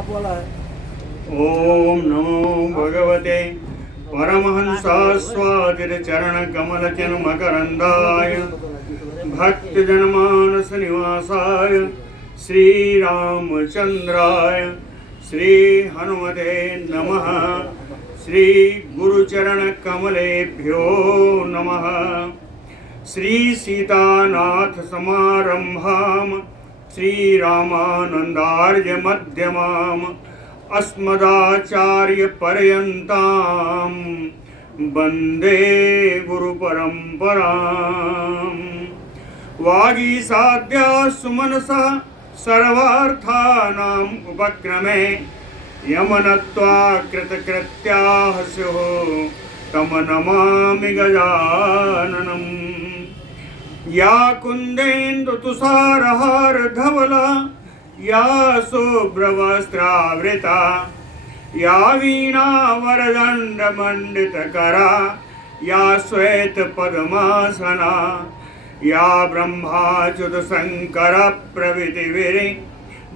ओम नमो भगवते परमहंसास्वादितचरणकमलचिन्मकरन्दाय भक्तजनमानसनिवासाय श्रीरामचन्द्राय श्रीहनुमते नमः। श्री गुरुचरणकमलेभ्यो नमः। श्री सीतानाथ समारंभाम श्रीरामानन्दार्य मध्यमाम अस्मदाचार्य पर्यन्ताम वन्दे गुरुपरम्पराम्। वागीसाद्या सुमनसा सर्वार्थानाम् उपक्रमे यमनत्वा कृतकृत्याः स्युः तं नमामि गजाननम्। या कुन्देन्दुतुषारहार धवला या शुभ्रवस्त्रावृता या वीणावरदण्डमण्डितकरा या श्वेतपद्मासना या ब्रह्माच्युतशङ्करप्रभृतिभिः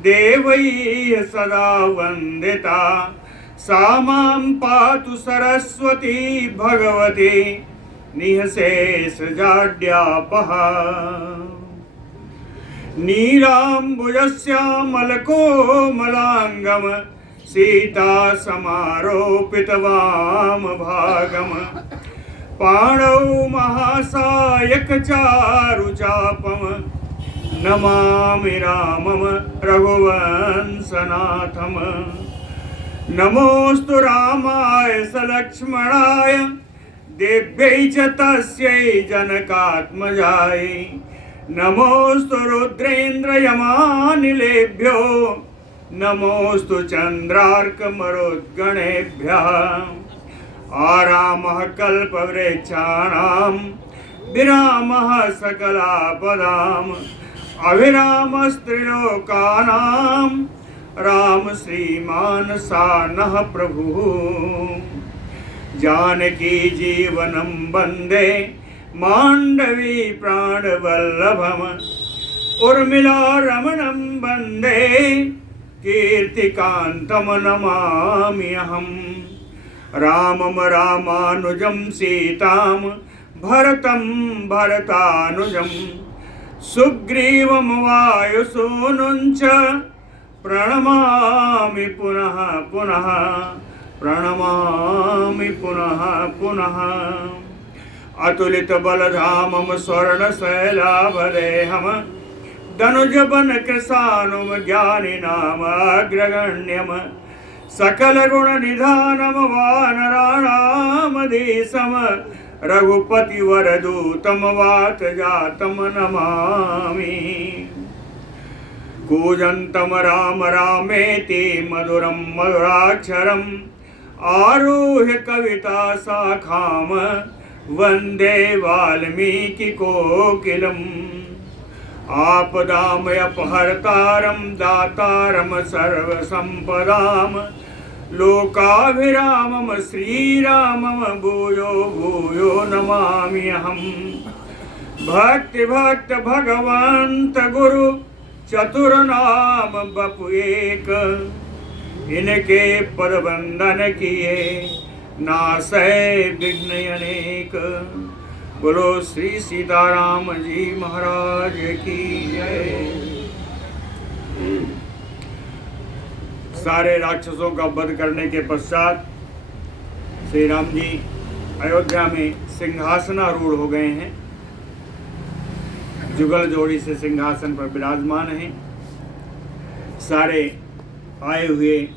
देवैः सदा वन्दिता सा मां पातु सरस्वती भगवती निःशेषजाड्यापहा। नीलाम्बुजश्यामलकोमलाङ्गम सीता समारोपितवामभागम पाणौ महासायकचारुचापम नमामि रामम रघुवंशनाथम। नमोऽस्तु रामाय सलक्ष्मणाय देव्यै च तस्यै जनकात्मजायै। नमोऽस्तु रुद्रेन्द्रयमानिलेभ्यो नमोऽस्तु चन्द्रार्कमरुद्गणेभ्यः। आरामः कल्पवृक्षाणां विरामः सकलापदाम् अभिरामस्त्रिलोकानां राम श्रीमान् सानः प्रभुः। जानकी जीवनं वन्दे मांडवी प्राणवल्लभम उर्मिला रमणं वन्दे कीर्तिकान्तं नमामि अहम्। रामं रामानुजं सीतां भरतं भरतानुजं सुग्रीवं वायुसूनुं च प्रणमामि पुनः पुनः प्रणमामि पुनः पुनः। अतुलित बलधामम स्वर्णशैलाभदेहम धनुजबन कृशानुम ज्ञानिनाम अग्रगण्यम सकल गुण निधानम वानराणामधीशम रघुपति वरदूतम वातजातम नमामि। कूजन्तम राम रामेति मधुरं मधुराक्षरम् आरुह्य कविता शाखाम वन्दे वाल्मीकिकोकिलम्। आपदामयपहर्तारं दातारं सर्वसम्पदां लोकाभिरामं श्रीरामं भूयो भूयो नमामि अहम्। भक्त भगवन्त गुरु चतुर्नाम बपु एक इनके पद वंदन किए नासै विघ्न अनेक। बोलो श्री सीताराम जी महाराज की जय। सारे राक्षसों का वध करने के पश्चात श्री राम जी अयोध्या में सिंहासनारूढ़ हो गए हैं। जुगल जोड़ी से सिंहासन पर विराजमान हैं। सारे आए हुए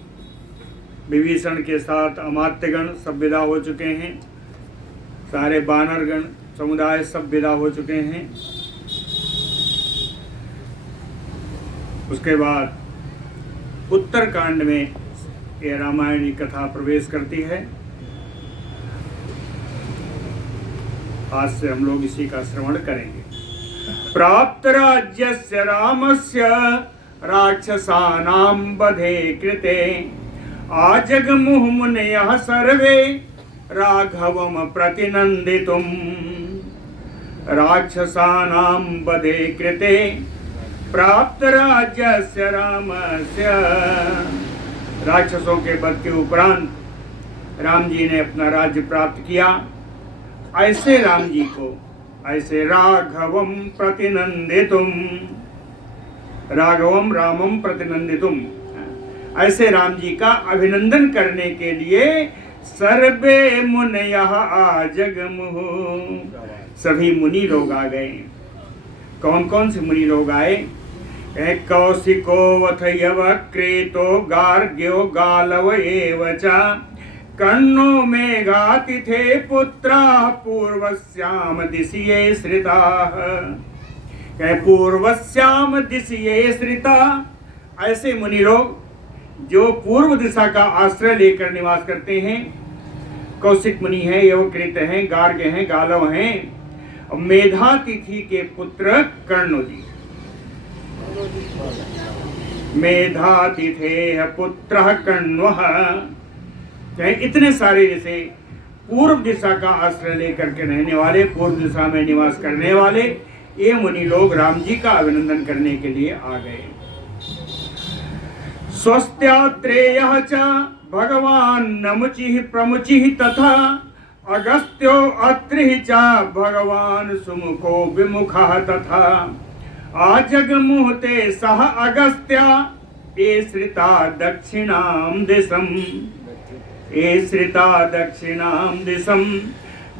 विभीषण के साथ अमात्यगण सब विदा हो चुके हैं। सारे वानरगण समुदाय सब विदा हो चुके हैं। उसके बाद उत्तरकांड में यह रामायणी कथा प्रवेश करती है। आज से हम लोग इसी का श्रवण करेंगे। प्राप्त राज्यस्य रामस्य राक्षसानां वधे कृते आजगमुः मुनयः सर्वे राघवं प्रतिनन्दितुम्। राक्षसानां वधे कृते प्राप्त राज्यस्य रामस्य राक्षसों के वध के उपरांत राम जी ने अपना राज्य प्राप्त किया। ऐसे राम जी को, ऐसे राघवम प्रतिनंदितुम, राघवम रामम प्रतिनंदितुम, ऐसे राम जी का अभिनंदन करने के लिए सर्वे मुनयः आजगमुः, सभी मुनि लोग आ गए। कौन कौन से मुनि लोग आए? कौशिको वथ यवक्रेतो गार्ग्यो गालव एव च कर्णो मेघातिथे पुत्राः पूर्वस्याम दिशि ये श्रिताः। पूर्वस्याम दिशि ये श्रिता, ऐसे मुनि लोग जो पूर्व दिशा का आश्रय लेकर निवास करते हैं। कौशिक मुनि हैं, यवकृत हैं, गार्ग हैं, गालव हैं, और मेधातिथि के पुत्र कर्ण जी। मेधातिथे पुत्र कण्वः, इतने सारे जैसे पूर्व दिशा का आश्रय लेकर के रहने वाले, पूर्व दिशा में निवास करने वाले ये मुनि लोग राम जी का अभिनंदन करने के लिए आ गए। स्वस्त्यात्रेयः च भगवान नमुचिः प्रमुचिः तथा अगस्त्यो अत्रिः च भगवान सुमुखो विमुखः तथा आजगमुहते सह अगस्त्या ये श्रिता दक्षिणाम दिशम, ये श्रिता दक्षिणाम दिशम,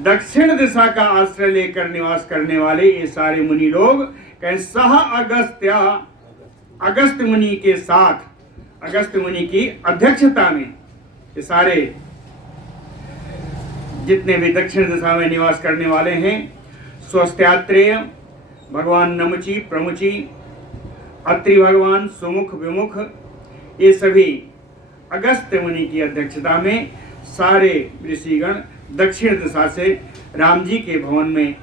दक्षिण दिशा का आश्रय लेकर निवास करने वाले ये सारे मुनि लोग कहें सह अगस्त्या, अगस्त मुनि के साथ, अगस्त मुनि की अध्यक्षता में ये सारे जितने भी दक्षिण दिशा में निवास करने वाले हैं, स्वस्त्यात्रेय भगवान नमुचि प्रमुचि, अत्रि भगवान सुमुख विमुख, ये सभी अगस्त मुनि की अध्यक्षता में सारे ऋषिगण दक्षिण दिशा से राम जी के भवन में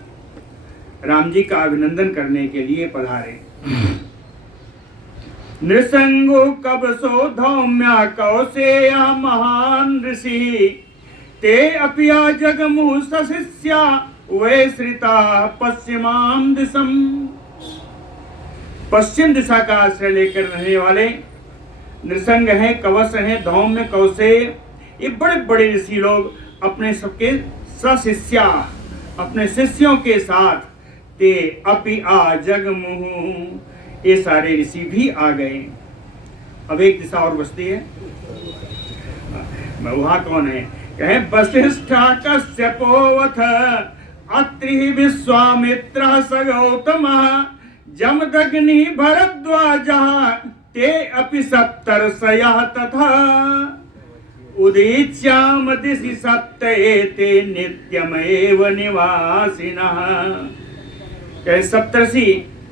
राम जी का अभिनंदन करने के लिए पधारे। नृसंगो कबसो धौम्या कौसेय महान ऋषि ते अपिया जगमुः सशिष्या वे श्रिता पश्चिमाम दिशम, पश्चिम दिशा का आश्रय लेकर रहने वाले नृसंग हैं, कवस हैं, धौम्य, कौसेय, ये बड़े बड़े ऋषि लोग अपने सबके सशिष्या, अपने शिष्यों के साथ ते अपि आ जगमुः, ये सारे ऋषि भी आ गए। अब एक दिशा और बचती है, वहां कौन है? कहे वसिष्ठा कश्यपोऽथ अत्रि विश्वामित्रः स गौतमः जमदग्नि भरद्वाजः ते अपि सप्तर्षयः तथा उदीच्याम दिशि सप्त एते नित्यमेव निवासिनः। कहे सप्तर्षि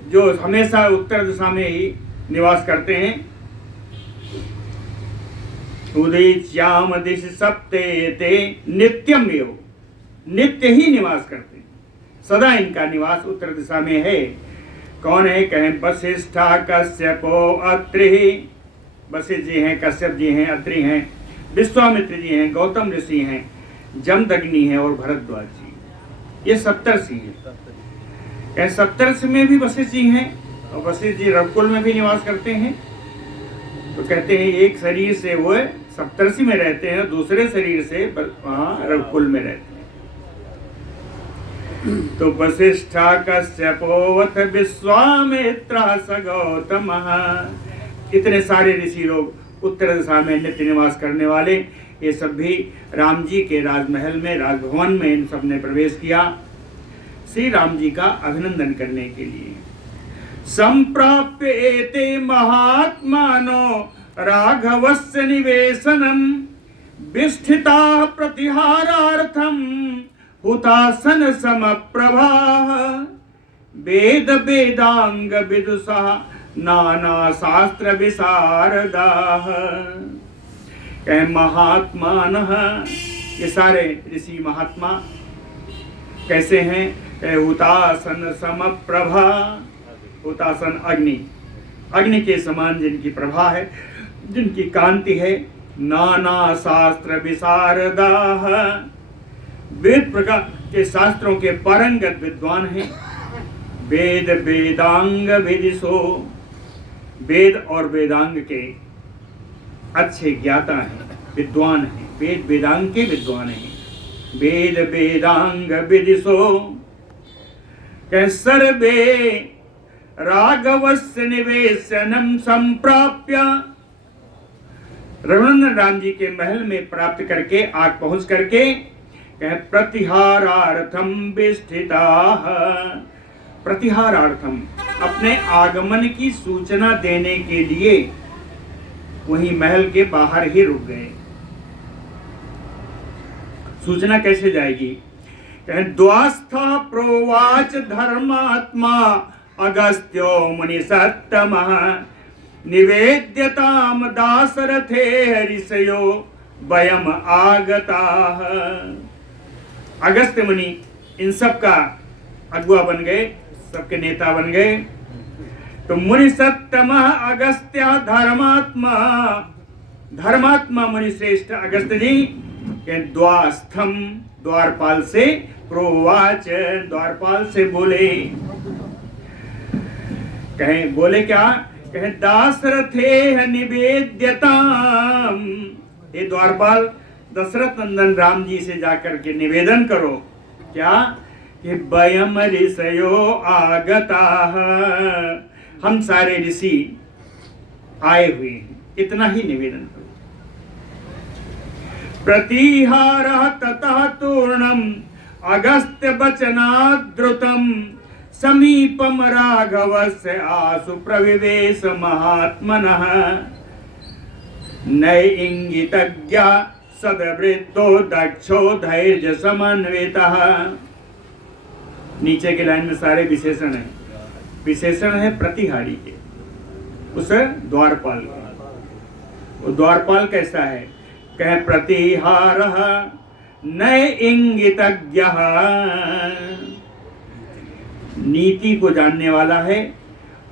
जो हमेशा उत्तर दिशा में ही निवास करते हैं, उदीच्याम दिशि सप्त एते नित्यम एव, नित्य ही निवास करते हैं, सदा इनका निवास उत्तर दिशा में है। कौन है? कहें वशिष्ठा कश्यपो अत्रि, वशिष्ठ जी हैं, कश्यप जी हैं, अत्रि हैं, विश्वामित्र जी हैं, गौतम ऋषि हैं, जमदग्नि हैं और भरद्वाज जी, ये सप्तर्षि हैं। सप्तर्षि में भी वशिष्ठ जी हैं और वशिष्ठ जी रघुकुल में भी निवास करते हैं। तो कहते हैं एक शरीर से वो सप्तर्षि में रहते हैं, दूसरे शरीर से वहाँ रघुकुल में रहते हैं। तो वशिष्ठा कश्यपोऽथ विश्वामित्रः स गौतमः, इतने सारे ऋषि लोग उत्तर दिशा में नित्य निवास करने वाले ये सब भी राम जी के राजमहल में, राजभवन में इन सब ने प्रवेश किया श्री राम जी का अभिनंदन करने के लिए। संप्राप्य एते महात्मानो राघवस्य निवेशनम विष्ठिता प्रतिहारार्थम हुतासन समप्रभा वेद वेदांग विदुषा नाना शास्त्र विशारदाः। कहे महात्मानः, ये सारे ऋषि महात्मा कैसे हैं? हुतासन समप्रभा, हुतासन अग्नि, अग्नि के समान जिनकी प्रभा है, जिनकी कांति है। नाना शास्त्र विशारदाः, वेद प्रकार के शास्त्रों के पारंगत विद्वान हैं। वेद वेदांग विदिशो, वेद और वेदांग के अच्छे ज्ञाता हैं, विद्वान हैं, वेद वेदांग के विद्वान हैं। वेद वेदांग विदिशो सर्वे राघवस्य निवेशनम संप्राप्य, रघुनंदन राम जी के महल में प्राप्त करके आग पहुंच करके प्रतिहारार्थम विस्थिता, प्रतिहारार्थम अपने आगमन की सूचना देने के लिए वहीं महल के बाहर ही रुक गए। सूचना कैसे जाएगी? द्वास्था प्रोवाच धर्मात्मा अगस्त्यो मुनि सत्तमः निवेद्यताम दासरथे ऋषयो वयम आगताः। अगस्त्य मुनि इन सब का अगुआ बन गए, सबके नेता बन गए। तो मुनि सत्तमः अगस्त्य धर्मात्मा, धर्मात्मा मुनि श्रेष्ठ अगस्त्य जी के द्वास्थम, द्वारपाल से, प्रोवाच द्वारपाल से बोले। कहें बोले क्या? कहें दासरथे निवेद्यताम, ये द्वारपाल दशरथ नंदन राम जी से जाकर के निवेदन करो। क्या? कि वयम ऋषयो आगताः, हम सारे ऋषि आए हुए हैं, इतना ही निवेदन करो। प्रतिहारः ततः तूर्णम अगस्त्य वचनाद्रुतम समीपम राघवस्य आसु प्रविवेश महात्मनः नय इंगितज्ञा सदवृत्तो दक्षो धैर्य समन्वितः। नीचे के लाइन में सारे विशेषण है, विशेषण है प्रतिहारी के, उस द्वारपाल के। वो द्वारपाल कैसा है? कह प्रतिहारः नय इंगितज्ञः, नीति को जानने वाला है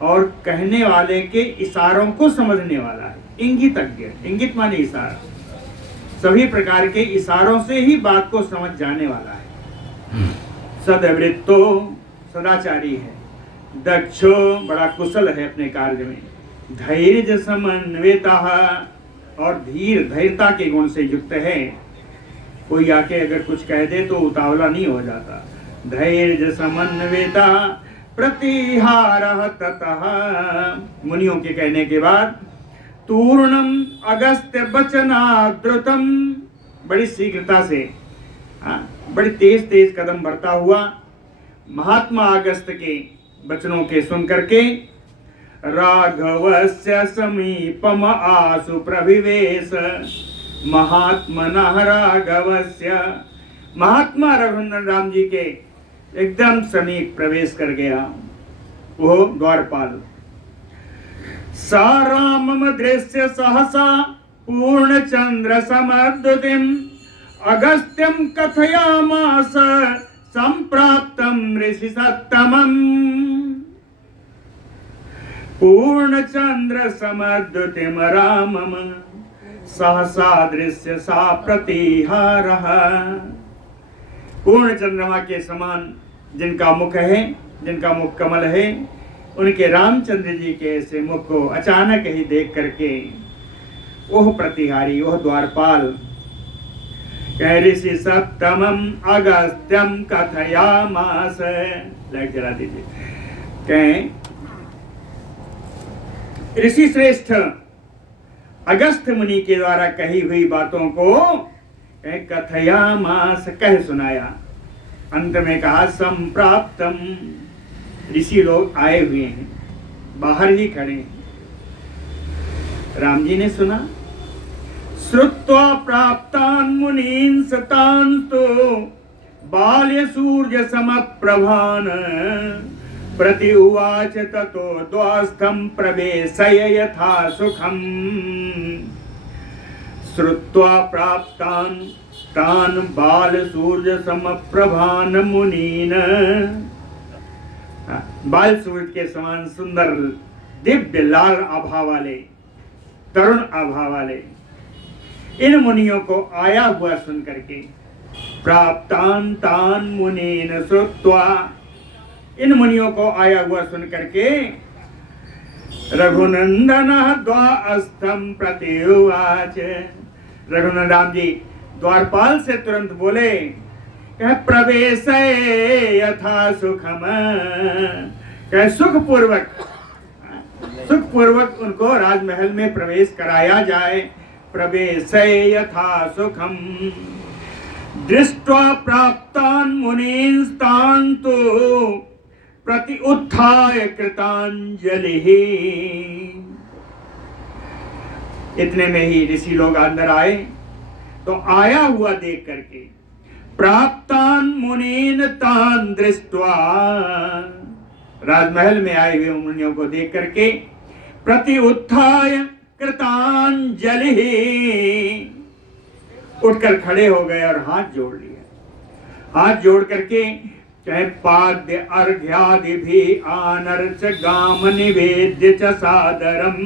और कहने वाले के इशारों को समझने वाला है। इंगितज्ञ, इंगित माने इशारा, सभी प्रकार के इशारों से ही बात को समझ जाने वाला है। सदवृत्तो, सदाचारी है। दक्षो, बड़ा कुशल है अपने कार्य में। धैर्य समन्वितः, और धीर, धैर्यता के गुण से युक्त है। कोई आके अगर कुछ कह दे तो उतावला नहीं हो जाता। धैर्य समन्विता प्रतिहारः ततः, मुनियों के कहने के बाद तूर्णम अगस्त्य वचनाद्रुतम, बड़ी शीघ्रता से, बड़ी तेज तेज कदम बढ़ता हुआ महात्मा अगस्त्य के वचनों के सुन करके राघवस्य समीपम आसु प्रविवेश महात्मनः राघवस्य, महात्मा रघुनंदन राम जी के एकदम समीप प्रवेश कर गया वो द्वारपाल। सा रामम दृश्य सहसा पूर्ण चंद्र समद्युतिम अगस्त्यम कथयामास संप्राप्तम ऋषि सत्तमम। पूर्ण चंद्र समद्युतिम रामम सहसा दृश्य सा प्रतिहारः। पूर्ण चंद्रमा के समान जिनका मुख है, जिनका मुख कमल है, उनके रामचंद्र जी के ऐसे मुख को अचानक ही देख करके वह प्रतिहारी, वह द्वारपाल ऋषि सप्तमम अगस्त्यम कथयामास, लाइट जला दीजिए। कहें ऋषि श्रेष्ठ अगस्त्य मुनि के द्वारा कही हुई बातों को कथयामास, कह सुनाया। अंत में कहा संप्राप्तम, ऋषि लोग आए हुए हैं, बाहर ही खड़े हैं। राम जी ने सुना। श्रुत्वा प्राप्तान् मुनीन् सतान् तो बाल्य सूर्य समप्रभान् प्रति उवाच ततो द्वास्थं प्रवेशय यथा सुखम्। श्रुत्वा प्राप्तान् तान् बाल सूर्य समप्रभान् मुनीन्, बाल सूर्य के समान सुंदर दिव्य लाल आभा वाले, तरुण आभा वाले इन मुनियों को आया हुआ सुन करके प्राप्तान् तान् मुनीन् श्रुत्वा, इन मुनियों को आया हुआ सुन करके रघुनंदन द्वास्थम प्रत्युवाच। रघुनंदन राम जी द्वारपाल से तुरंत बोले, कह प्रवेश यथा सुखम, कह सुखपूर्वक उनको राजमहल में प्रवेश कराया जाए। प्रवेश यथा सुखम दृष्ट्वा प्राप्तान् मुनींस्तान् तु प्रति उत्थाय कृतांजलिः। इतने में ही ऋषि लोग अंदर आए, तो आया हुआ देख करके प्राप्तान् मुनीन् तान् दृष्ट्वा, राजमहल में आए हुए मुनियों को देख करके प्रति उत्थाय कृतांजलिः, उठकर खड़े हो गए और हाथ जोड़ लिया। हाथ जोड़ करके चाहे पाद्य अर्घ्यादि भी आनर्च गाम निवेद्य च सादरम,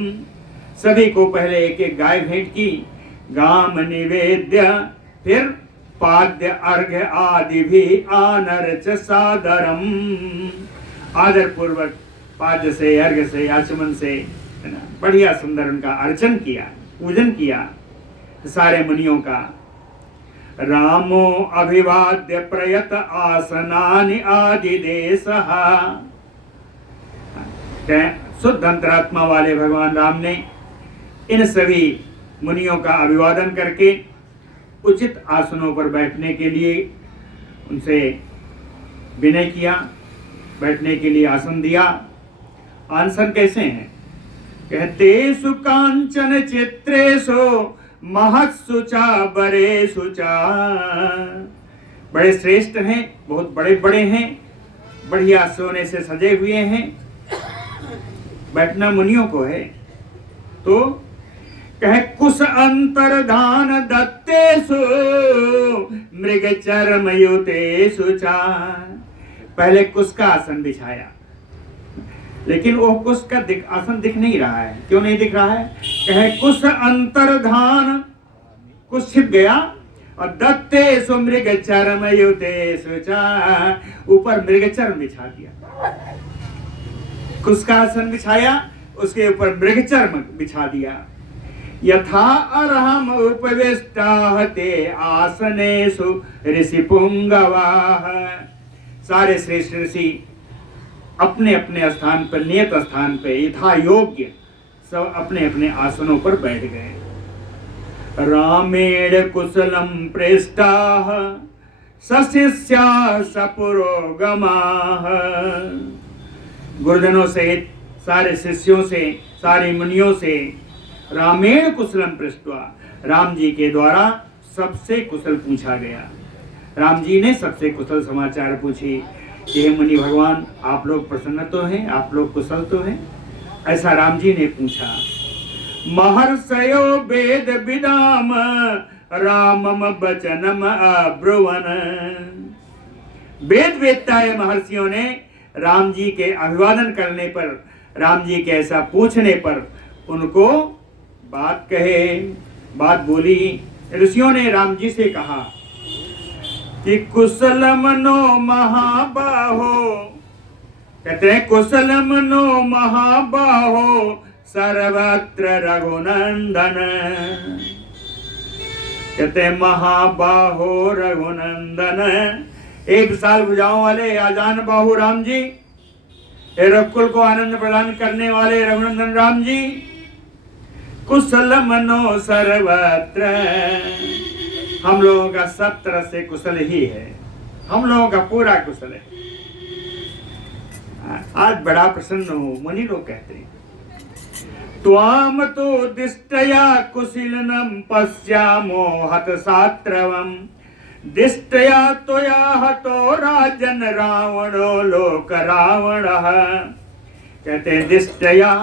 सभी को पहले एक एक गाय भेंट की, गाम निवेद्य, फिर पाद्य अर्घ्य आदि भी आनर्च सादरम, आदर पूर्वक पाद्य से अर्घ्य से आचमन से बढ़िया सुंदर उनका अर्चन किया, पूजन किया सारे मुनियों का। रामो अभिवाद्य प्रयत आसनानि आदिदेशः, शुद्ध अंतरात्मा वाले भगवान राम ने इन सभी मुनियों का अभिवादन करके उचित आसनों पर बैठने के लिए उनसे विनय किया, बैठने के लिए आसन दिया। आसन कैसे हैं? कहते कांचन चित्रेषु महत्सुचा बड़े सुचा, बड़े श्रेष्ठ हैं, बहुत बड़े बड़े हैं, बढ़िया सोने से सजे हुए हैं। बैठना मुनियों को है। तो कह कुश अंतर्धान दत्तेषु मृग चर्म युतेषु चा, पहले कुश का आसन बिछाया, लेकिन वो कुश का आसन दिख नहीं रहा है। क्यों नहीं दिख रहा है? कहे कुश अंतर्धान, कुश छिप गया, और दत्तेषु मृग चर्म युतेषु चा, ऊपर मृग चर्म बिछा दिया। कुश का आसन बिछाया, उसके ऊपर मृग चर्म बिछा दिया। यथा अरहम उपविष्टाः ते आसनेषु ऋषि पुंगवाः, सारे श्रेष्ठ ऋषि अपने अपने स्थान पर, नियत स्थान पर यथा योग्य सब अपने अपने आसनों पर बैठ गए। रामेण कुशलम प्रेष्टाः सशिष्याः सपुरोगमाः, गुरुजनों सहित सारे शिष्यों से, सारे मुनियों से रामेण कुशलम पृष्ठवा, राम जी के द्वारा सबसे कुशल पूछा गया। राम जी ने सबसे कुशल समाचार पूछी कि हे मुनि भगवान, आप लोग प्रसन्न तो हैं, आप लोग कुशल तो हैं? ऐसा राम जी ने पूछा। महर्षयो वेद विदाम रामम वचनम अब्रुवन, वेद वेत्ताए महर्षियों ने राम जी के अभिवादन करने पर, राम जी के ऐसा पूछने पर उनको बात कहे, बात बोली। ऋषियों ने राम जी से कहा कि कुशलम नो महाबाहो, कहते हैं कुशलम नो महाबाहो सर्वत्र रघुनंदन, कहते हैं महाबाहो रघुनंदन, एक विशाल भुजाओं वाले आजान बाहु राम जी, रघुकुल को आनंद प्रदान करने वाले रघुनंदन राम जी, कुशलम नो सर्वत्र, हम लोगों का सब तरह से कुशल ही है, हम लोगों का पूरा कुशल है। आज बड़ा प्रसन्न हो, मुनि लोग कहते हैं। त्वाम तो दिष्टया कुशलिनम पश्यामो हत सात्रवम, दिष्टया त्वया हतो राजन रावणो लोक रावणः, कहते हैं दिष्टया,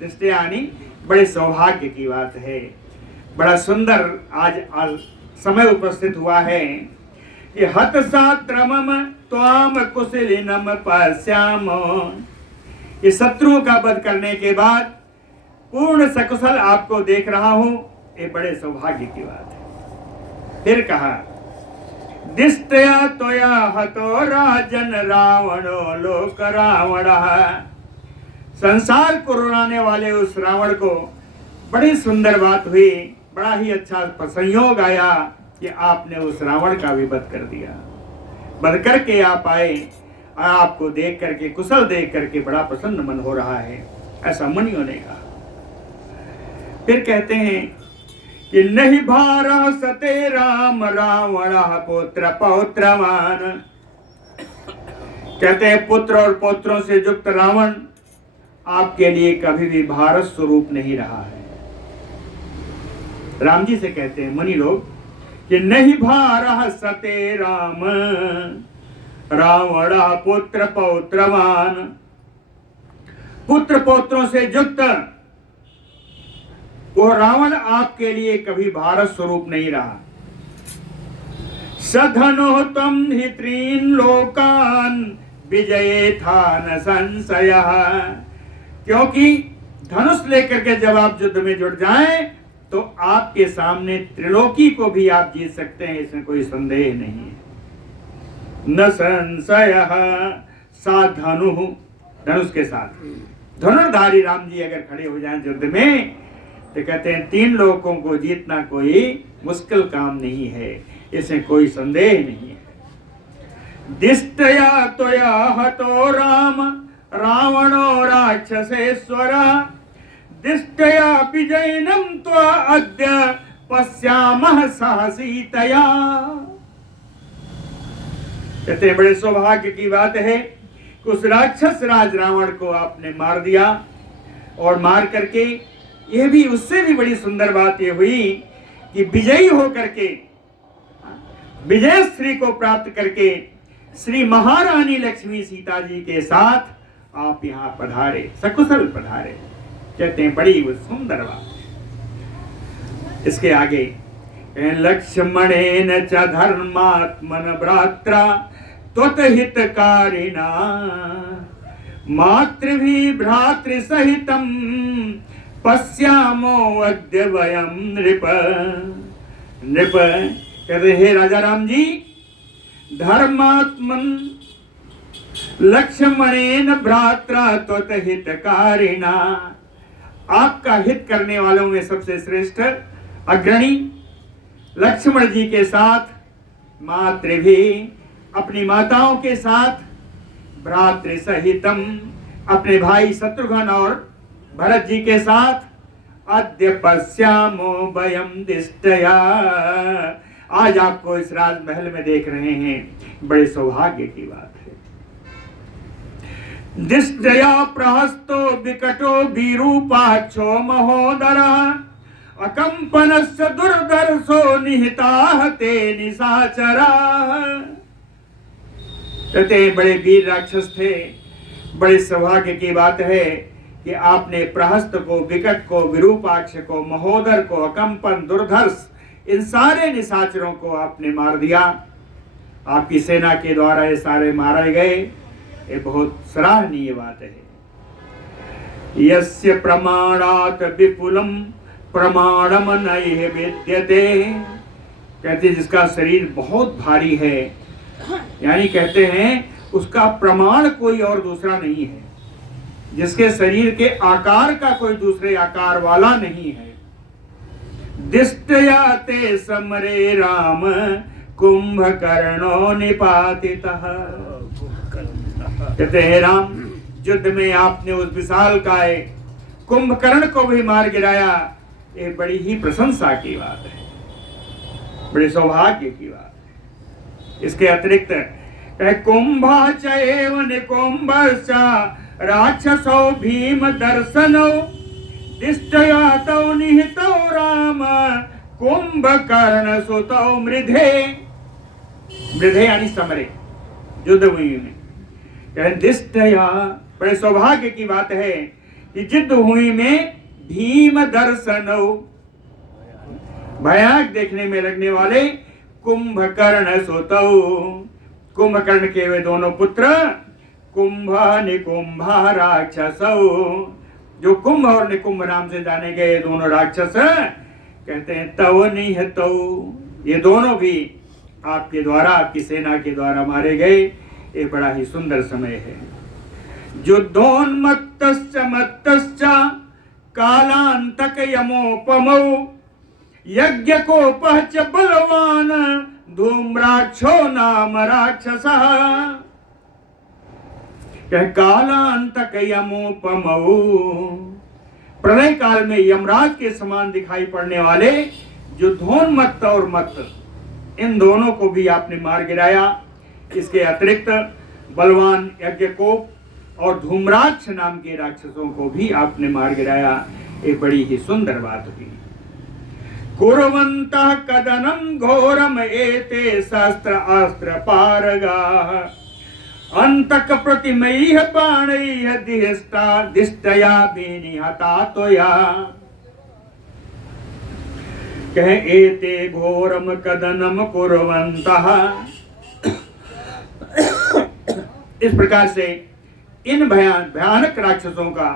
दिष्टया यानी बड़े सौभाग्य की बात है, बड़ा सुंदर आज समय उपस्थित हुआ है कि हत सात्रमम त्वाम कुशलिनम पश्यामो, ये शत्रुओं का वध करने के बाद पूर्ण सकुशल आपको देख रहा हूं, ये बड़े सौभाग्य की बात है। फिर कहा दिष्टया त्वया हतो राजन रावणो लोक रावणः, संसार को रुलाने वाले उस रावण को बड़ी सुंदर बात हुई, बड़ा ही अच्छा संयोग आया कि आपने उस रावण का भी वध कर दिया। वध करके आप आए, आपको देख करके, कुशल देख करके बड़ा प्रसन्न मन हो रहा है, ऐसा मुनियों ने कहा। फिर कहते हैं कि नहीं भारा सते राम रावण पुत्र पौत्रवान। कहते हैं पुत्र और पौत्रों से युक्त रावण आपके लिए कभी भी भारत स्वरूप नहीं रहा है। राम जी से कहते हैं मुनि लोग कि नहीं भारा सते राम रावण पुत्र पौत्रवान। पुत्र पौत्रों से युक्त वो रावण आपके लिए कभी भारत स्वरूप नहीं रहा। सधनो तम हि त्रीन लोकान विजये था न संशय। क्योंकि धनुष लेकर के जब आप युद्ध में जुट जाएं तो आपके सामने त्रिलोकी को भी आप जीत सकते हैं, इसमें कोई संदेह नहीं है। न संशय सा धनु, धनुष के साथ धनुर्धारी राम जी अगर खड़े हो जाएं युद्ध में तो कहते हैं 3 लोगों को जीतना कोई मुश्किल काम नहीं है, इसमें कोई संदेह नहीं है। दिष्टया त्वया हतो राम रावणो राक्षसेश्वर दिष्टया विजयनम त्वा अद्य पश्यामः साहसीतया। कहते हैं बड़े सौभाग्य की बात है कि उस राक्षस राज रावण को आपने मार दिया, और मार करके यह भी, उससे भी बड़ी सुंदर बात यह हुई कि विजयी होकर के, विजय श्री को प्राप्त करके श्री महारानी लक्ष्मी सीता जी के साथ आप यहाँ पधारे, सकुशल पधारे। कहते हैं बड़ी वो सुंदर बात। इसके आगे लक्ष्मणेन च धर्मात्मन भ्रात्रा त्वतहितकारिणा मातृभि भ्रातृ सहितम पश्यामो अद्य वयम नृप। नृप कहते हे राजा राम जी, धर्मात्मन लक्ष्मणेन भ्रात्रा त्वतहितकारिणा, आपका हित करने वालों में सबसे श्रेष्ठ अग्रणी लक्ष्मण जी के साथ, मातृभि अपनी माताओं के साथ, भ्रातृ सहितम अपने भाई शत्रुघ्न और भरत जी के साथ, अद्य पश्यामो वयम दिष्टया, आज आपको इस राजमहल में देख रहे हैं, बड़े सौभाग्य की बात है। दिष्टया प्रहस्तो विकटो विरूपाक्षो महोदरा अकंपनस्य दुर्दर्शो निहिताः ते निशाचरा। कहते बड़े वीर राक्षस थे, बड़े सौभाग्य की बात है कि आपने प्रहस्त को, विकट को, विरूपाक्ष को, महोदर को, अकंपन, दुर्धर्ष, इन सारे निशाचरों को आपने मार दिया। आपकी सेना के द्वारा ये सारे मारे गए, ये बहुत सराहनीय बात है। यस्य प्रमाणात् विपुलम प्रमाणम नैह विद्यते। कहते जिसका शरीर बहुत भारी है, यानी कहते हैं उसका प्रमाण कोई और दूसरा नहीं है, जिसके शरीर के आकार का कोई दूसरे आकार वाला नहीं है। दिष्टया ते समरे राम कुंभकर्णो निपातितः। कहते हैं राम, युद्ध में आपने उस विशालकाय कुंभकर्ण को भी मार गिराया, ये बड़ी ही प्रशंसा की बात है, बड़े सौभाग्य की बात है। इसके अतिरिक्त कुंभा चैव निकुंभश्च राक्षसो भीम दर्शनो दिष्टया तौ निहितौ राम कुंभकर्ण सुतौ मृधे। मृधे यानी समरे, युद्ध भूमि में। दिष्टया, बड़े सौभाग्य की बात है कि युद्ध भूमि में भीम दर्शनौ, भयानक देखने में लगने वाले कुंभकर्ण सुतौ, कुंभकर्ण के वे दोनों पुत्र कुंभ निकुंभा राक्षसौ, जो कुंभ और निकुंभ नाम से जाने गए दोनों राक्षस, कहते हैं तव निहतौ, ये दोनों भी आपके द्वारा, आपकी सेना के द्वारा मारे गए। ये बड़ा ही सुंदर समय है। युद्धोन्मत्तश्च मत्तश्च कालांतक यमोपमौ यज्ञकोपः च बलवान धूम्राक्षो नाम राक्षसः। कालांतक यमोपमौ, प्रलय काल में यमराज के समान दिखाई पड़ने वाले युद्धोन्मत्त और मत्त, इन दोनों को भी आपने मार गिराया। इसके अतिरिक्त बलवान यज्ञकोप और धूम्राक्ष नाम के राक्षसों को भी आपने मार गिराया। एक बड़ी ही सुंदर बात हुई। कुर्वन्तः कदनं घोरम एते शस्त्र अस्त्र पारगाः अंतक प्रतिमैः बाणैः दिष्टया विनिहता त्वया। कहे एते घोरम कदनम कुर्वन्तः, इस प्रकार से इन भयानक राक्षसों का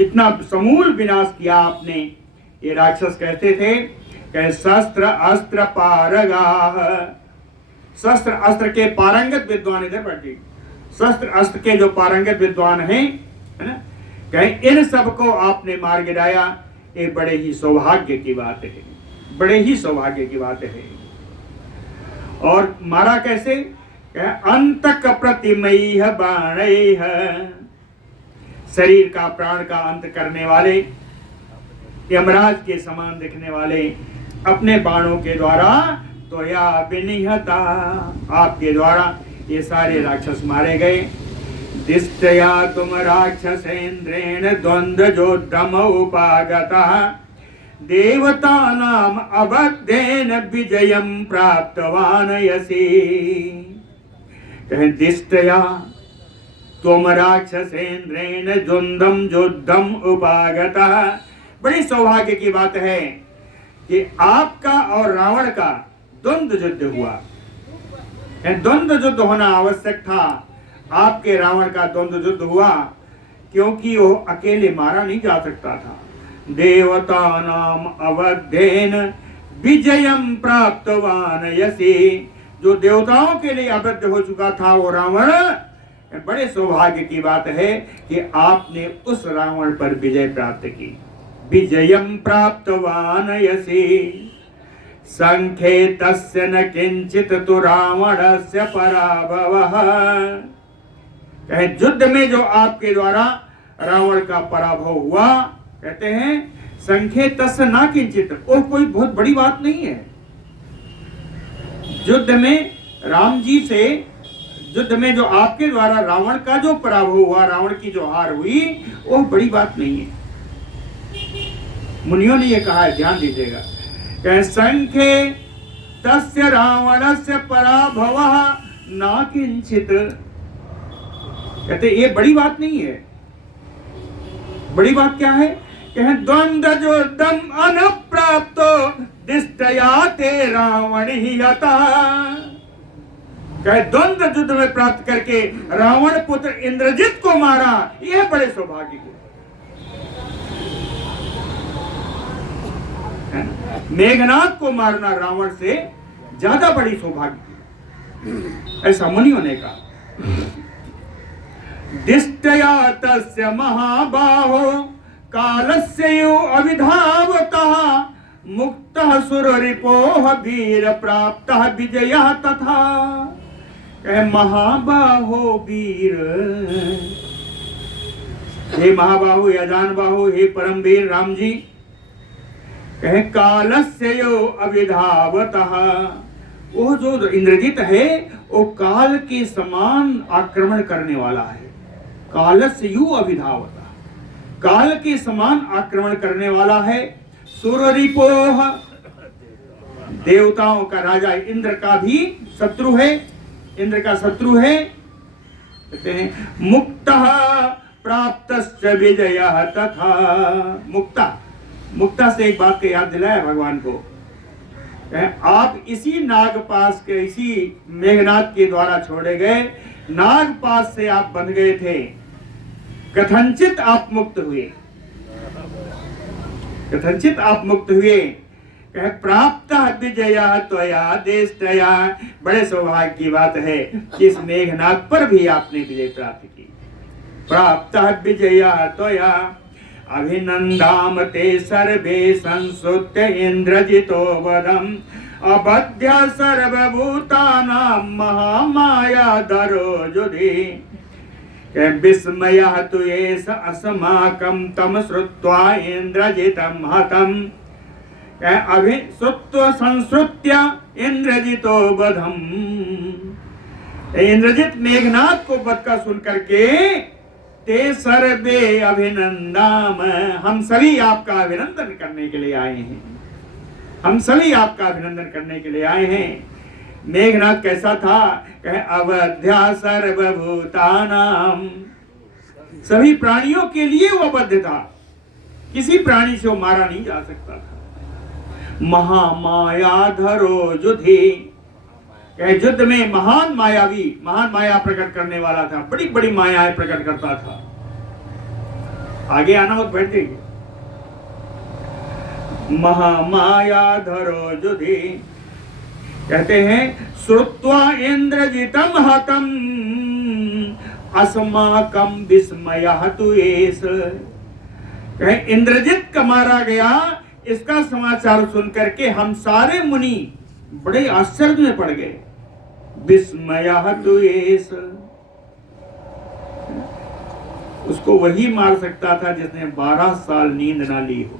इतना समूल विनाश किया आपने। ये राक्षस कहते थे कि शस्त्र अस्त्र पारगाः, शस्त्र अस्त्र के पारंगत विद्वान, इधर बैठिए, शस्त्र अस्त्र के जो पारंगत विद्वान हैं, है ना, कहे इन सबको आपने मार गिराया। ये बड़े ही सौभाग्य की बात है, बड़े ही सौभाग्य की बात है। और मारा कैसे? अंतक प्रतिमैः बाणैः, शरीर का प्राण का अंत करने वाले, यमराज के समान दिखने वाले अपने बाणों के द्वारा त्वया विनिहता, आपके द्वारा ये सारे राक्षस मारे गए। दिष्टया तुम राक्षसेन्द्रेण द्वन्द्वयोद्धम उपागतः देवतानाम अबद्धेन विजयं प्राप्तवान यसी। दिष्टया तुम राक्षसेन्द्रेण द्वन्द्वं युद्धम उपागतः, बड़ी सौभाग्य की बात है कि आपका और रावण का द्वंद्व युद्ध हुआ। द्वंद्व युद्ध होना आवश्यक था। आपके रावण का द्वंद्व युद्ध हुआ क्योंकि वो अकेले मारा नहीं जा सकता था। देवतानाम अवध्येन विजयम प्राप्तवान यसी, जो देवताओं के लिए अवध्य हो चुका था वो रावण, बड़े सौभाग्य की बात है कि आपने उस रावण पर विजय प्राप्त की। विजयम प्राप्तवान यसी संख्ये तस्य न किंचित तु रावणस्य पराभवः। युद्ध में जो आपके द्वारा रावण का पराभव हुआ, कहते हैं संख्ये तस्य न किंचित, वो कोई बहुत बड़ी बात नहीं है। युद्ध में राम जी से, युद्ध में जो आपके द्वारा रावण का जो पराभव हुआ, रावण की जो हार हुई, वो बड़ी बात नहीं है। मुनियों ने ये कहा है, ध्यान दीजिएगा, संख्ये तस्य रावणस्य पराभवः न किंचित, कहते ये बड़ी बात नहीं है। बड़ी बात क्या है? द्वंद्व युद्धम अनुप्राप्तो दिष्टया ते रावण ही हता। द्वंद्व युद्ध में प्राप्त करके रावण पुत्र इंद्रजित को मारा, यह बड़े सौभाग्य की। मेघनाथ को मारना रावण से ज्यादा बड़ी सौभाग्य, ऐसा मुनियों ने कहा। दिष्टया तस्य महाबाहो कालस्य यो अविधावतः मुक्तः सुररिपोः वीर प्राप्तः विजयः तथा। महाबाहो वीर, हे महाबाहु, अजान बाहु, हे परमवीर राम जी, कालस्य यो अविधावतः, वो जो इंद्रजित है वो काल के समान आक्रमण करने वाला है। कालस्य यो अविधावतः, काल के समान आक्रमण करने वाला है। सुररिपोह, देवताओं का राजा इंद्र का भी शत्रु है, इंद्र का शत्रु है। कहते हैं मुक्तः प्राप्तश्च विजयः तथा। मुक्ता, मुक्ता से एक बात का याद दिलाया भगवान को, आप इसी नागपाश के, इसी मेघनाथ के द्वारा छोड़े गए नागपाश से आप बंध गए थे, कथनचित आप मुक्त हुए, कथनचित आप मुक्त हुए। प्राप्त विजयः त्वया देष्टया, बड़े सौभाग्य की बात है कि इस मेघनाथ पर भी आपने विजय प्राप्त की। प्राप्तः विजया त्वया अभिनन्दाम ते सर्वे संसुत्य इन्द्रजितो वदम् अबध्य सर्वभूतानां महामायाधरो युधि विस्मयः तु एष अस्माकं तं श्रुत्वा इन्द्रजितं हतम् अभिश्रुत्य संश्रुत्य इंद्रजितो वधम्। इंद्रजित मेघनाथ को वध का सुन करके ते सर्वे अभिनंदाम, हम सभी आपका अभिनंदन करने के लिए आए हैं, हम सभी आपका अभिनंदन करने के लिए आए हैं। मेघनाथ कैसा था? कहे अवध्या सर्वभूतानाम, सभी प्राणियों के लिए वो अवध्य था, किसी प्राणी से वो मारा नहीं जा सकता था। महामायाधरो युधि, युद्ध में महान मायावी, महान माया प्रकट करने वाला था, बड़ी बड़ी मायाएं प्रकट करता था। आगे आना हो तो बैठ जाइए। महामायाधरो युधि, कहते हैं श्रुत्वा इंद्रजितम हतम अस्माकं विस्मयः तु एष, कहे इंद्रजित का मारा गया, इसका समाचार सुन करके हम सारे मुनि बड़े आश्चर्य में पड़ गए। विस्मयः तु एष, उसको वही मार सकता था जिसने 12 साल नींद ना ली हो।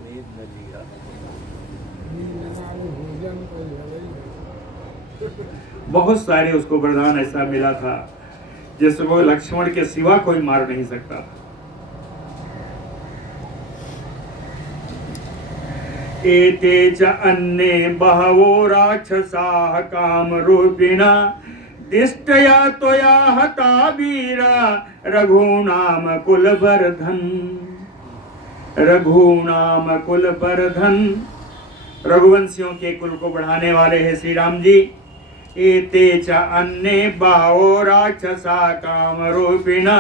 बहुत सारे उसको वरदान ऐसा मिला था जिसको लक्ष्मण के सिवा कोई मार नहीं सकता था। एते च अन्ये बहवो राक्षसाः कामरूपिणा दिष्टया त्वया हता वीरा रघूणाम कुलवर्धन। रघूणाम कुलवर्धन, रघुवंशियों के कुल को बढ़ाने वाले हैं श्री राम जी। एते च अन्ये बहवो राक्षसा कामरूपिणा,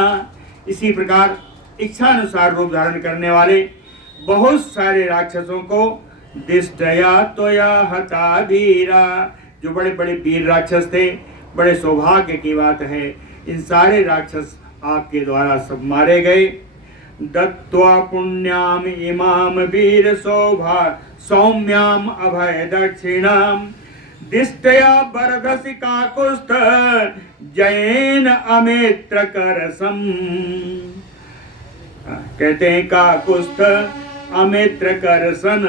इसी प्रकार इच्छानुसार रूप धारण करने वाले बहुत सारे राक्षसों को दिष्टया त्वया हता वीरा, जो बड़े बड़े वीर राक्षस थे, बड़े सौभाग्य की बात है, इन सारे राक्षस आपके द्वारा सब मारे गए। दत्त्वा पुण्याम इमाम वीर सौम्याम अभय दक्षिणाम दिष्टया बरदसि काकुस्थ जयेन अमित्र करसम। कहते हैं काकुस्थ अमित्र करसन,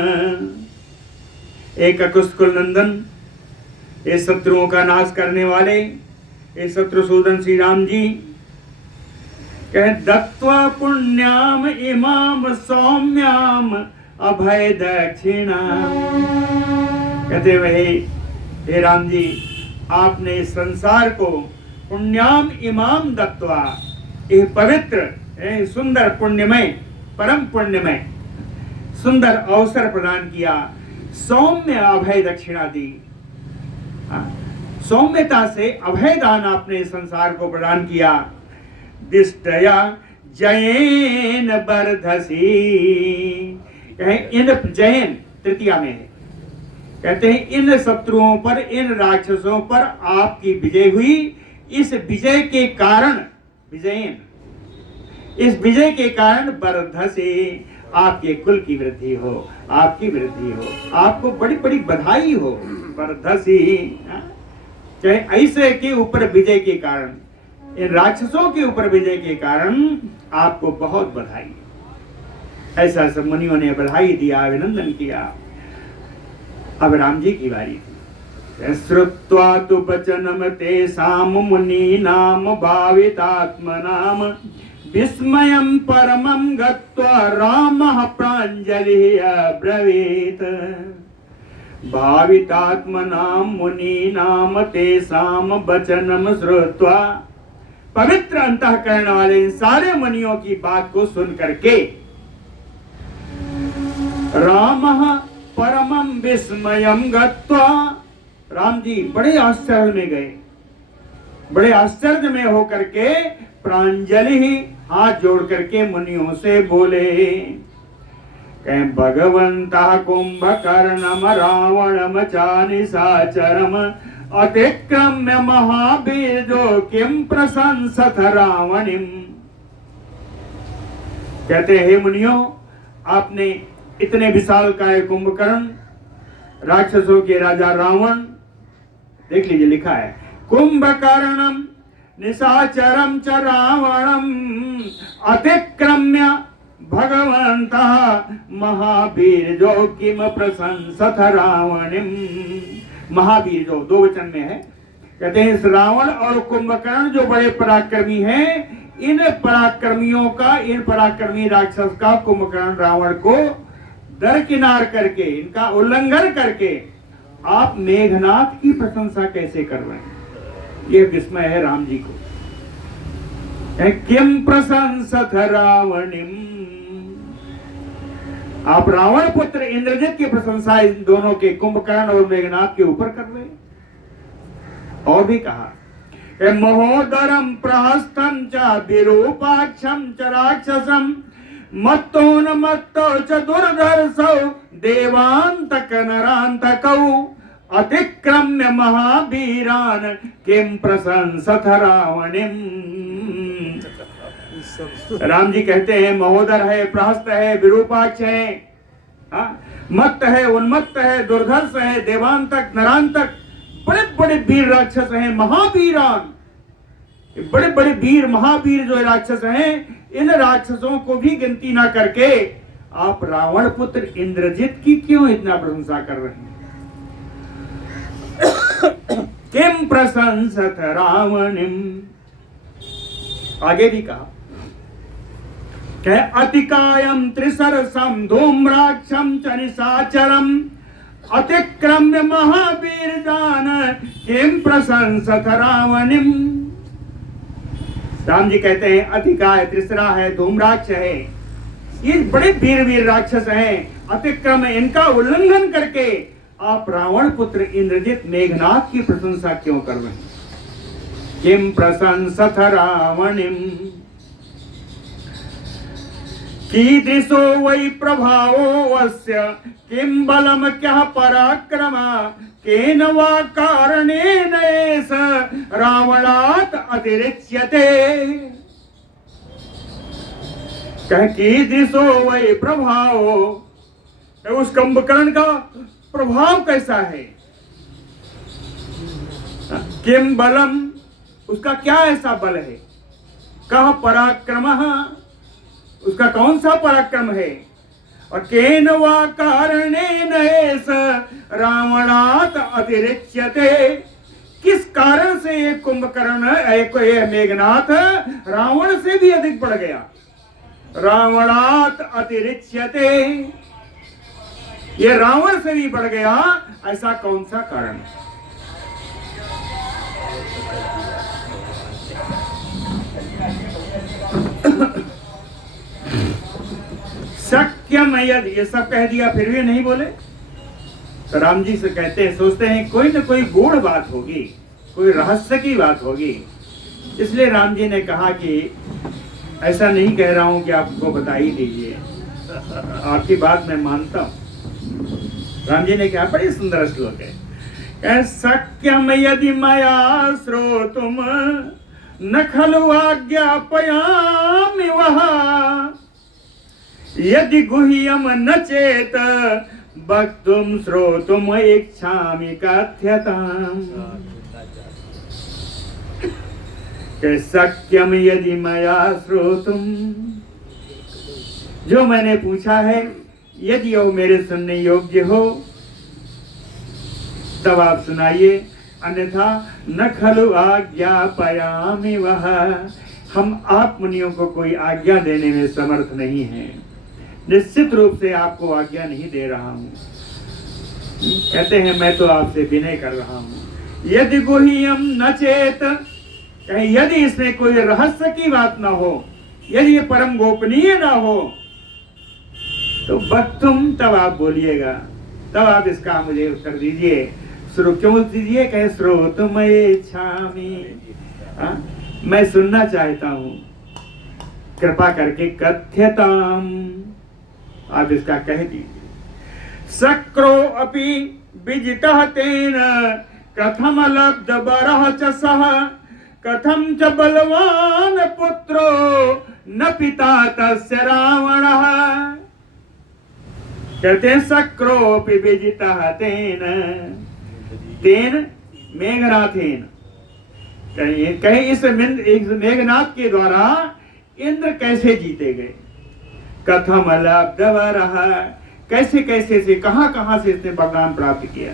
एक कुल नंदन, ये शत्रुओं का नाश करने वाले, ये शत्रुसूदन श्री राम जी। कहे दत्त्वा पुण्याम इमाम सौम्याम अभय दक्षिणा, कहते वही हे राम जी, आपने इस संसार को पुण्याम इमाम दत्त्वा, यह पवित्र सुंदर पुण्यमय, परम पुण्यमय सुंदर अवसर प्रदान किया। सौम्य अभय दक्षिणा दी, सौम्यता से अभय दान आपने संसार को प्रदान किया। दिष्टया जयेन बरधसी, इन जयन तृतीया में है, कहते हैं इन शत्रुओं पर, इन राक्षसों पर आपकी विजय हुई। इस विजय के कारण, विजयन, इस विजय के कारण बरधसी, आपके कुल की वृद्धि हो, आपकी वृद्धि हो, आपको बड़ी बड़ी बधाई हो। बरधसी, चाहे ऐसे के ऊपर विजय के कारण, इन राक्षसों के ऊपर विजय के कारण आपको बहुत बधाई। ऐसा सब मुनियों ने बधाई दिया, अभिनंदन किया। अब राम जी की बारी थी। श्रुत्वा तु वचनम तेषां मुनीनाम भावितात्मनाम विस्मयं परमं गत्वा रामः प्राञ्जलिः अब्रवीत्। भावितात्मनां मुनीनाम तेषां वचनम श्रुत्वा, पवित्र अंतःकरण वाले इन सारे मुनियों की बात को सुन करके रामः परमं विस्मयं गत्वा, राम जी बड़े आश्चर्य में गए, बड़े आश्चर्य में होकर के प्रांजलि, हाथ जोड़ करके मुनियों से बोले। कहें भगवंता कुंभकर्णम रावणम च निशाचरम अतिक्रम्य महाबीजो किम प्रशंसत रावणिम। कहते हैं हे मुनियों, आपने इतने विशालकाय कुंभकर्ण, राक्षसों के राजा रावण, देख लीजिए लिखा है कुंभकर्णम निशाचरम च रावणम अतिक्रम्य भगवंतः महावीर जो किम प्रशंसत रावणिम। महावीर जो दो वचन में है, कहते हैं इस रावण और कुंभकर्ण जो बड़े पराक्रमी हैं, इन पराक्रमी राक्षस का कुंभकर्ण रावण को दरकिनार करके, इनका उल्लंघन करके आप मेघनाथ की प्रशंसा कैसे कर रहे हैं? ये विस्मय है राम जी को। किम प्रशंसत रावणिम, आप रावण पुत्र इंद्रजित की प्रशंसा इन दोनों के, कुंभकर्ण और मेघनाथ के ऊपर कर रहे हैं। और भी कहा महोदरम प्रहस्तम च विरूपाक्षम च राक्षसम मत्तो न मत्तो च दुर्धर्षौ देवांतक नरांतकौ अतिक्रम्य महावीरान किम प्रशंसत रावणिम। राम जी कहते हैं महोदर है, प्रहस्त है, विरूपाक्ष है, मत्त है, उन्मत्त है, दुर्धर्ष है, देवांतक नरांतक, बड़े बड़े वीर राक्षस हैं, महावीरान, बड़े बड़े वीर महावीर जो राक्षस हैं, इन राक्षसों को भी गिनती ना करके आप रावण पुत्र इंद्रजित की क्यों इतना प्रशंसा कर रहे हैं? किम प्रशंसत रावणिम। आगे भी कहा अतिकायम त्रिसरसम धूम्राक्षम च निशाचरम अतिक्रम्य महावीर जान किम प्रशंसत रावणिम। राम जी कहते हैं अतिकाय, त्रिसरा है, धूम्राक्ष है, ये बड़े वीर राक्षस हैं, अतिक्रम इनका उल्लंघन करके आप रावण पुत्र इंद्रजित मेघनाथ की प्रशंसा क्यों कर रहे हैं? किम प्रशंसत रावणिम कीदृशो वै प्रभावो अस्य किम बलम क्या पराक्रमा केन वा कारणेन एष रावणात् अतिरिच्यते। कह कीदृशो वै प्रभावो, उस कुंभकर्ण का प्रभाव कैसा है? किम बलम, उसका क्या ऐसा बल है? कह पराक्रमः, उसका कौन सा पराक्रम है? और केन वा कारणेन एष रावणात् अतिरिच्यते, किस कारण से ये कुंभकर्ण ये मेघनाथ रावण से भी अधिक बढ़ गया? रावणात् अतिरिच्यते, ये रावण से भी बढ़ गया, ऐसा कौन सा कारण है? शक्यम यदि, ये सब कह दिया फिर भी नहीं बोले, तो राम जी से कहते हैं, सोचते हैं कोई न कोई गूढ़ बात होगी, कोई रहस्य की बात होगी। इसलिए राम जी ने कहा कि ऐसा नहीं कह रहा हूं कि आपको बता ही दीजिए, आपकी बात मैं मानता हूं। राम जी ने कहा, बड़ी सुंदर श्लोक है, शक्यम यदि मया श्रोतुम न खलु आज्ञापयामि वह यदि गुह्यम न चेत वक्तुम श्रोतुम इच्छामि कथ्यताम्। शक्यम यदि मया श्रोतुम, जो मैंने पूछा है यदि वो मेरे सुनने योग्य हो तब आप सुनाइए, अन्यथा न खलु आज्ञापयामि वह, हम आप मुनियों को कोई आज्ञा देने में समर्थ नहीं हैं, निश्चित रूप से आपको आज्ञा नहीं दे रहा हूं। कहते हैं मैं तो आपसे विनय कर रहा हूं। यदि गुह्यम न चेत, कहीं यदि इसमें कोई रहस्य की बात ना हो, यदि ये परम गोपनीय ना हो, तो वक्तुम, तब आप बोलिएगा, तब आप इसका मुझे उत्तर दीजिए। क्यों दीजिए? कहे श्रोतुम इच्छामि, मैं सुनना चाहता हूं, कृपा करके कथ्यताम, आप इसका कह दीजिए। सक्रो अपि विजितः तेन कथम लब्ध बरः च सः कथम च बलवान पुत्रो न पिता तस्य रावणः। कहते हैं शक्रोपि विजितः तेन तेन मेघनाथेन। कहीं इस मेघनाथ के द्वारा इंद्र कैसे जीते गए। कथम लब्धवरः, कैसे कैसे से कहां से इसने वरदान प्राप्त किया।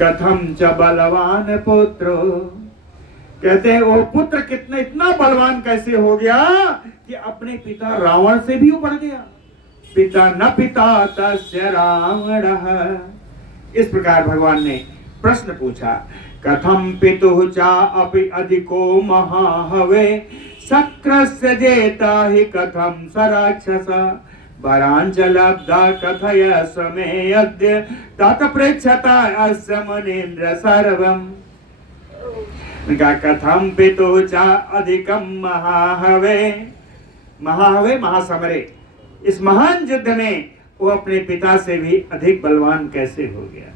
कथम च बलवान पुत्रो, कहते हैं वो पुत्र कितना इतना बलवान कैसे हो गया कि अपने पिता रावण से भी ऊपर गया। पिता न पिता तस्य रावणः। इस प्रकार भगवान ने प्रश्न पूछा। कथम पितुः चा अपि अधिको महाहवे शक्रस्य जेता हि कथम स राक्षस वरांचलब्धा कथय स्वमे अद्य तत् पृच्छता अस्य मुनीन्द्र सर्वम्। कथम पितुः चा अधिकम महाहवे, महाहवे महासमरे, इस महान युद्ध में वो अपने पिता से भी अधिक बलवान कैसे हो गया।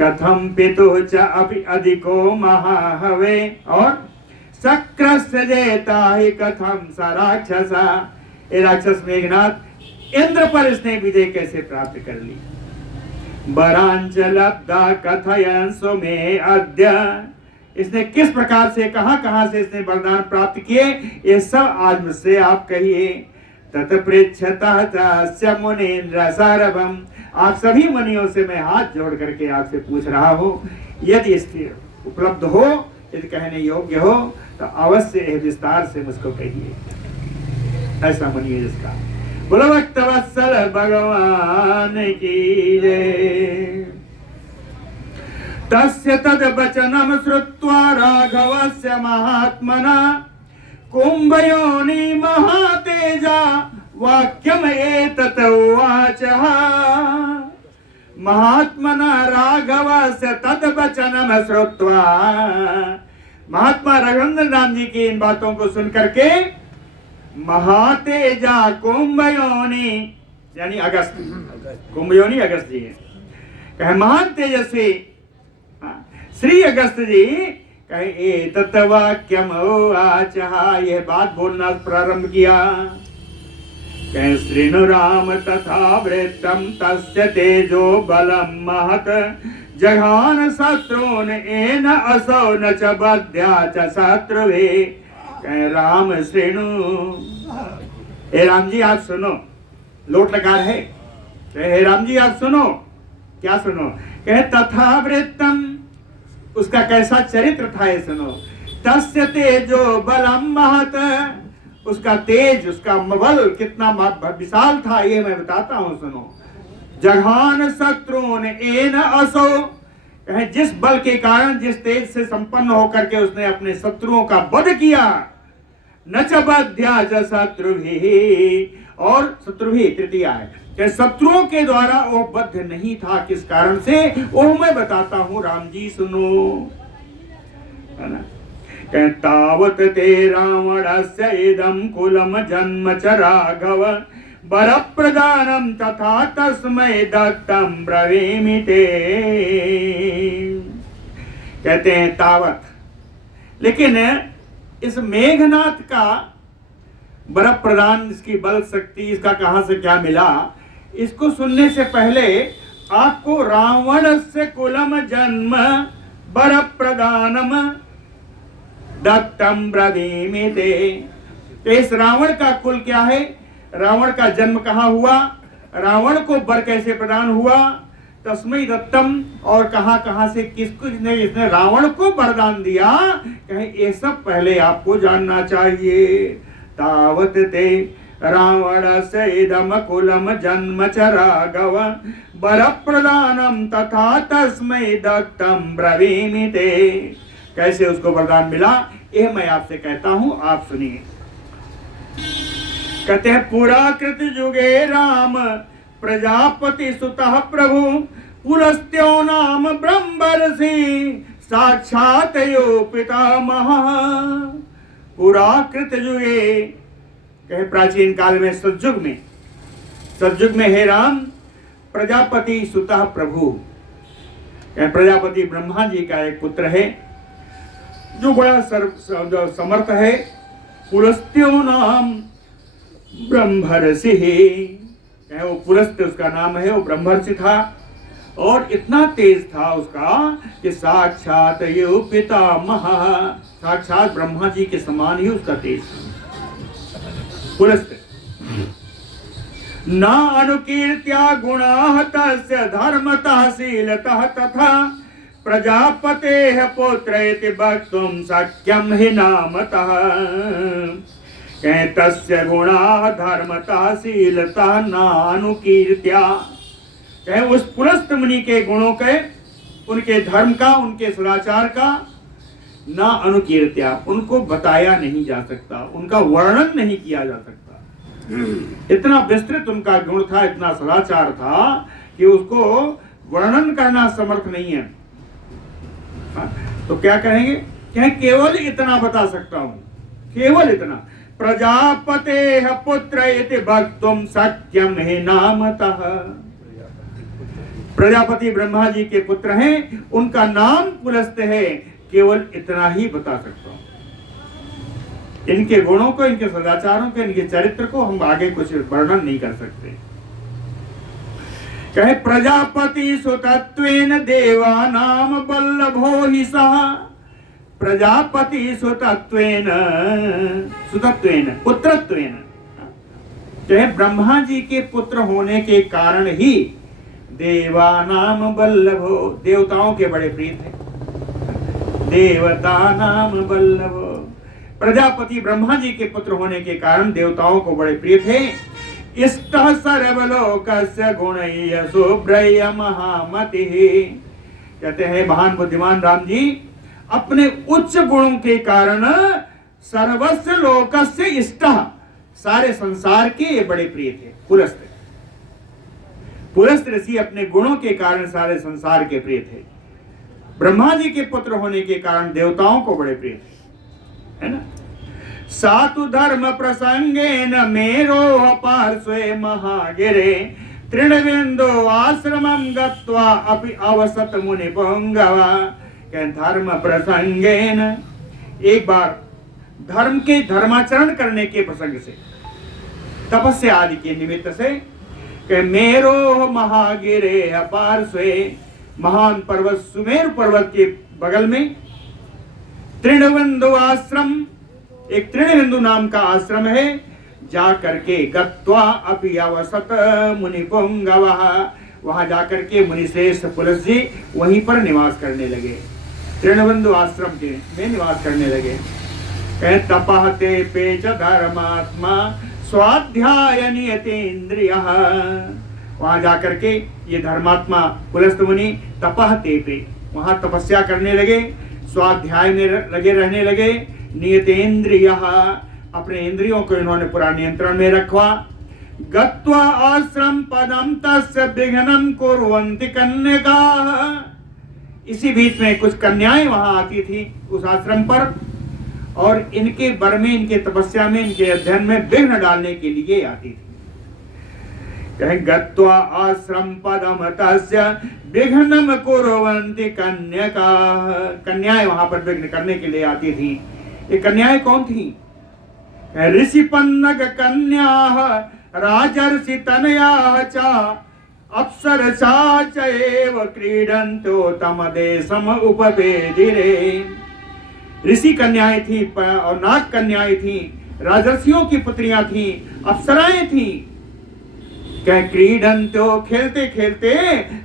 कथम पितुः च अपि अधिको महाहवे और शक्रस्य जेता हि कथम स राक्षस। ये राक्षस मेघनाथ इंद्र पर इसने विजय कैसे प्राप्त कर ली। वरांचलब्धा कथयन् स्वमे अद्य, इसने किस प्रकार से कहां से इसने वरदान प्राप्त किए, ये सब आज मुझसे आप कहिए। तत्पृच्छतः तस्य मुनीन्द्र सर्वम्, आप सभी मुनियों से मैं हाथ जोड़ करके आपसे पूछ रहा हूँ, यदि इसके उपलब्ध हो, यदि कहने योग्य हो तो अवश्य विस्तार से मुझको कहिए। ऐसा मुनि है जिसका। बोलो भक्तवत्सल भगवान की जय। तस्य तद वचनम श्रुत्वा राघवस्य महात्मना कुंभयोनि महातेजा वाक्यम एतत् उवाचः। महात्मना राघवस्य तद वचनम श्रुत्वा, महात्मा राघवेंद्र नाम जी की इन बातों को सुन करके महातेजा कुंभयोनि यानी अगस्त, कुंभयोनि अगस्त जी है, कहे महान तेजस्वी श्री अगस्त जी कहे एतत् वाक्यम उवाचः, यह बात बोलना प्रारंभ किया। कहे श्रृणु राम तथा वृत्तम तस्य तेजो बलम महत जघान शत्रून् एन असौ न च बध्या च शत्रुभि। कहे राम श्रृणु, हे राम जी आप सुनो, लोट लकार है। कहे हे राम जी आप सुनो, क्या सुनो। कहे तथा वृत्तम, उसका कैसा चरित्र था ये सुनो। तस्य तेजो बलम महत, उसका तेज उसका बल कितना विशाल था ये मैं बताता हूं सुनो। जघान शत्रुन एन असो, जिस बल के कारण जिस तेज से संपन्न होकर के उसने अपने शत्रुओं का वध किया। न च बध्या च शत्रुभिः, और शत्रुभिः तृतीया है, शत्रुओं के द्वारा वो बद्ध नहीं था। किस कारण से वो मैं बताता हूं, राम जी सुनो, है ना। तावत ते रावणस्य इदं कुलम जन्म च राघव वर प्रदानम तथा तस्मै दत्तम ब्रवीमि ते। कहते हैं तावत, लेकिन इस मेघनाथ का वर प्रदान, इसकी बल शक्ति, इसका कहां से क्या मिला, इसको सुनने से पहले आपको रावण से कुलम जन्म वर प्रदानम दत्तम ब्रवीमि ते। तो इस रावण का कुल क्या है, रावण का जन्म कहाँ हुआ, रावण को वर कैसे प्रदान हुआ, तस्मै दत्तम, और कहां से किसको इसने रावण को वरदान दिया, कहे ये सब पहले आपको जानना चाहिए। तावत ते रावणस्य इदम कुलम जन्म च राघव वर प्रदानम तथा तस्मै दत्तम ब्रवीमि ते। कैसे उसको वरदान मिला यह मैं आपसे कहता हूं, आप सुनिए। कहते हैं पुराकृत युगे राम प्रजापति सुतः प्रभु पुलस्त्यो नाम ब्रह्मर्षि साक्षात यो पितामह। पुराकृत युगे, कहे प्राचीन काल में, सतयुग में हे राम प्रजापति सुतः प्रभु, प्रजापति ब्रह्मा जी का एक पुत्र है जो बड़ा समर्थ है, पुलस्त्यो नाम ब्रह्मर्षि। वो पुलस्त्य उसका नाम है, वो ब्रह्मर्षि था और इतना तेज था उसका कि साक्षात यो पितामह, साक्षात ब्रह्मा जी के समान ही उसका तेज था पुलस्त्य। न अनुकीर्त्या गुणाः तस्य धर्मतः शीलतः तथा प्रजापतेः पुत्र इति वक्तुं शक्यं हि नामतः। तस्य गुणाः धर्मतः शीलतः न अनुकीर्त्या। उस पुलस्त मुनि के गुणों के, उनके धर्म का, उनके सदाचार का न अनुकीर्त्या, उनको बताया नहीं जा सकता, उनका वर्णन नहीं किया जा सकता। इतना विस्तृत उनका गुण था, इतना सदाचार था कि उसको वर्णन करना समर्थ नहीं है। तो क्या कहेंगे? केवल इतना बता सकता हूं, केवल इतना। प्रजापतेः पुत्र इति वक्तुं शक्यं हि नामतः। प्रजापति ब्रह्मा जी के पुत्र हैं, उनका नाम पुलस्त्य है, केवल इतना ही बता सकता हूं। इनके गुणों को, इनके सदाचारों को, इनके चरित्र को हम आगे कुछ वर्णन नहीं कर सकते। कहे प्रजापति सुतत्वेन देवानाम बल्लभो हि सः। प्रजापति सुतत्वेन, सुतत्वेन पुत्रत्वेन, कहे ब्रह्मा जी के पुत्र होने के कारण ही देवानाम बल्लभो, देवताओं के बड़े प्रिय थे। देवता नाम बल्लभो, प्रजापति ब्रह्मा जी के पुत्र होने के कारण देवताओं को बड़े प्रिय थे। इष्टः सर्वलोकस्य गुणैः शुभ्रय महामतिः। कहते हैं महान बुद्धिमान राम जी अपने उच्च गुणों के कारण सर्वस्व लोकस्य इष्टः, सारे संसार के बड़े प्रिय थे। पुलस्त्य, पुलस्त्य ऋषि अपने गुणों के कारण सारे संसार के प्रिय थे। ब्रह्मा जी के पुत्र होने के कारण देवताओं को बड़े प्रिय थे, है ना। सातु धर्म प्रसंगेन मेरो पार्श्वे महागिरे तृणबिंदु आश्रमं गत्वा अपि अवसत मुनि पुंगवा। धर्म प्रसंगेन, एक बार धर्म के धर्माचरण करने के प्रसंग से, तपस्या आदि के निमित्त से, कि मेरो महागिरे पार्श्वे, महान पर्वत सुमेरु पर्वत के बगल में तृणबिंदु आश्रम, एक तृणबिंदु नाम का आश्रम है, जा करके गत्वा अपि अवसत मुनि पुंगवः, वहां जाकर के मुनि श्रेष्ठ पुलस्त जी वहीं पर निवास करने लगे, तृणबिंदु आश्रम के में निवास करने लगे। तपहते पे च धर्मात्मा स्वाध्याय नियतेन्द्रियः। वहां जाकर के ये धर्मात्मा पुलस्त मुनि तपहते पे, वहां तपस्या करने लगे, स्वाध्याय में लगे रहने लगे। नियतेन्द्रियः, अपने इंद्रियों को इन्होंने पूरा नियंत्रण में रखवा। गत्वा आश्रम पदम तस्य विघ्नं कुर्वन्ति कन्यकाः। इसी बीच में कुछ कन्याएं वहां आती थी उस आश्रम पर, और इनके बर में, इनके तपस्या में, इनके अध्ययन में विघ्न डालने के लिए आती थी। कहे गत्वा आश्रम पदम तस्य विघ्नं कुर्वन्ति कन्यकाः। कन्याएं वहां पर विघ्न करने के लिए आती थी। ये कन्याएं कौन थी? ऋषिपन्नग कन्याः राजर्षि तनयाः च अप्सरसा चैव क्रीडन्तो तम देशम उपवेदिरे। ऋषि कन्याएं थी और नाग कन्याएं थी, राजर्षियों की पुत्रियां थी, अप्सराएं थी। क्या क्रीडन्तो, खेलते खेलते,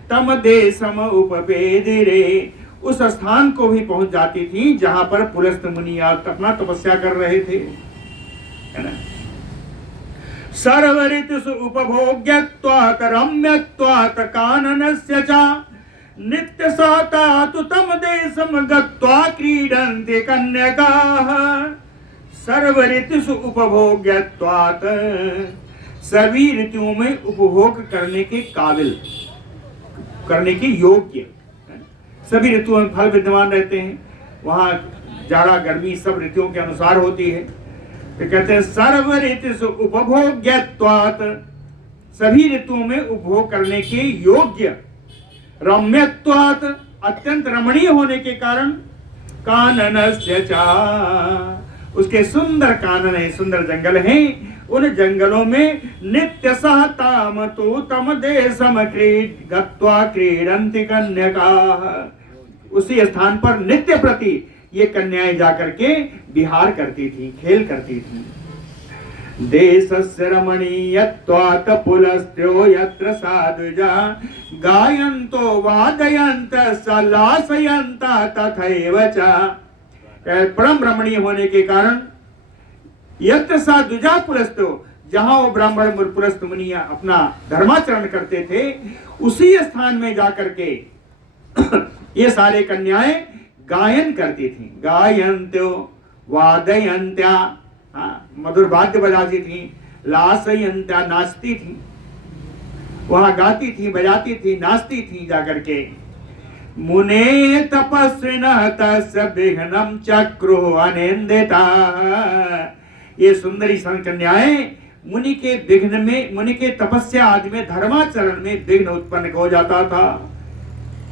तम देशम उपवेदिरे, उस स्थान को भी पहुंच जाती थी जहां पर पुलस्त मुनि अपना तपस्या कर रहे थे, है ना। सर्व ऋतुषु उपभोग्यत्वात् रम्यत्वात् काननस्य च नित्य सातातु तम देशम गत्वा क्रीडन्ति कन्यकाः। सर्व ऋतुषु उपभोग्यत्वात्, सभी ऋतुओं में उपभोग करने के काबिल, करने के योग्य, सभी ऋतुओं में फल विद्यमान रहते हैं। वहां जाड़ा गर्मी सब ऋतुओं के अनुसार होती है। तो कहते हैं सर्व ऋतुषु उपभोग्यत्वात्, सभी ऋतुओं में उपभोग करने के योग्य, रम्यत्वात्, अत्यंत रमणीय होने के कारण, काननस्य च, उसके सुंदर कानन है, सुंदर जंगल हैं। उन जंगलों में नित्य सहताम तो तम देशम क्रीड गत्वा क्रीडंति कन्यका, उसी स्थान पर नित्य प्रति ये कन्याएं जाकर के विहार करती थी, खेल करती थी। देशस्य रमणीयत्वात् पुलस्त्यो यत्र साधुजा गायन्तो वादयन्त सलासयन्त तथैव च। परम रमणीय होने के कारण यत्र साधुजा पुलस्तो, जहां वो ब्राह्मण पुलस्त मुनि अपना धर्माचरण करते थे, उसी स्थान में जाकर के ये सारे कन्याएं गायन करती थी। गायन्त्यो वादयन्त्या, मधुर वाद्य बजाती थी। लासयन्त्या, नाचती थी, वहां गाती थी, बजाती थी, नाचती थी जाकर के। मुने तपस्विनः तस्य विघ्नं चक्रु अनिंदिता, ये सुंदरी कन्याएं मुनि के विघ्न में, मुनि के तपस्या आदि में, धर्माचरण में विघ्न उत्पन्न हो जाता था।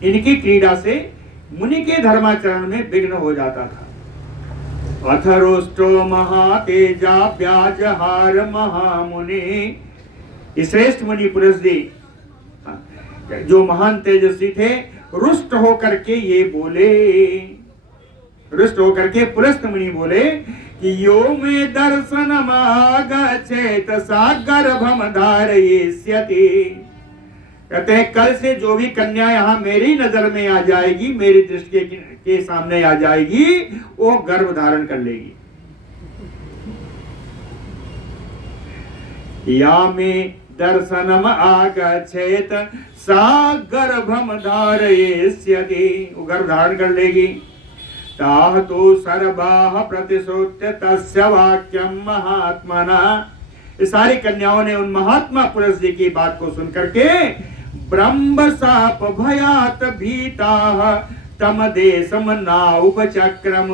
इनकी क्रीड़ा से मुनि के धर्माचरण में विघ्न हो जाता था। अथरोष्टो महातेजा व्याजहार महामुनि, श्रेष्ठ मुनि पुरुष जी जो महान तेजस्वी थे, रुष्ट होकर के ये बोले, रुष्ट होकर के पुलस्त मुनि बोले कि यो मे दर्शनम आगच्छेत सा गर्भम धारयिष्यति। कहते हैं कल से जो भी कन्या यहाँ मेरी नजर में आ जाएगी, मेरी दृष्टि के सामने आ जाएगी, वो गर्भ धारण कर लेगी। या में दर्शनम आगच्छेत सा गर्भम धारयिष्यति, वो गर्भ धारण कर लेगी। ताह तो सर्वाः प्रतिश्रुत्य तस्य वाक्यम महात्मना, ये सारी कन्याओं ने उन महात्मा पुरुष जी की बात को सुनकर के ब्रह्म साप भयात भीताः तम देशम नाउपचक्रम,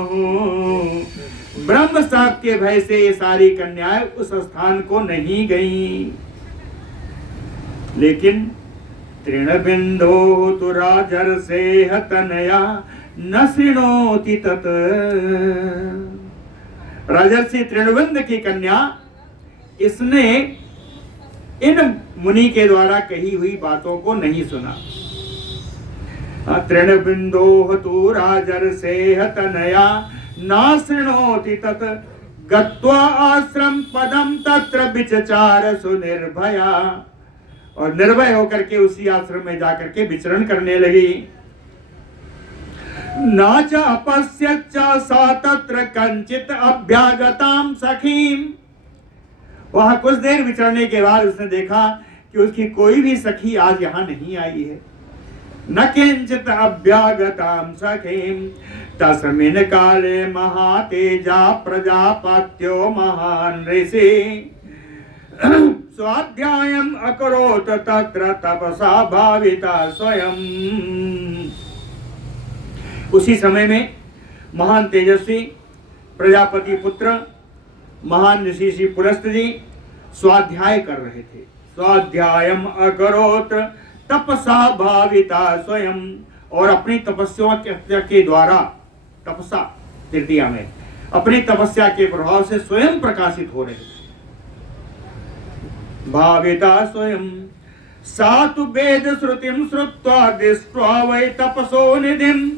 ब्रह्म साप के भय से ये सारी कन्याएं उस स्थान को नहीं गईं। लेकिन तृणबिंदो तु राजर्षेह तनया न शृणोति तत्, राजर्षि तृणबिंद की कन्या, इसने इन मुनि के द्वारा कही हुई बातों को नहीं सुना। तृणबिंदो तु राजर्षेह तनया न शृणोति तत् गत्वा आश्रम पदम तत्र विचचार सुनिर्भया, और निर्भय होकर के उसी आश्रम में जाकर के विचरण करने लगी। नाच अपश्यच्च सा तत्र कंचित अभ्यागताम सखीम, वहां कुछ देर विचरने के बाद उसने देखा कि उसकी कोई भी सखी आज यहाँ नहीं आई है। न किंचित अभ्यागताम सखीम तस्मिन् काले महातेजा प्रजापत्यो महान ऋषि स्वाध्यायम अकरोत तत्र तपसा भाविता स्वयं। उसी समय में महान तेजस्वी प्रजापति पुत्र महान ऋषि श्री पुलस्त जी स्वाध्याय कर रहे थे। स्वाध्यायम अकरोत तपसा भाविता स्वयं, और अपनी तपस्या के द्वारा, तपसा तृतीया में, अपनी तपस्या के प्रभाव से स्वयं प्रकाशित हो रहे थे। भाविता स्वयं सातु वेद श्रुतिम श्रुत्वा दृष्ट्वा वै तपसो निधिम,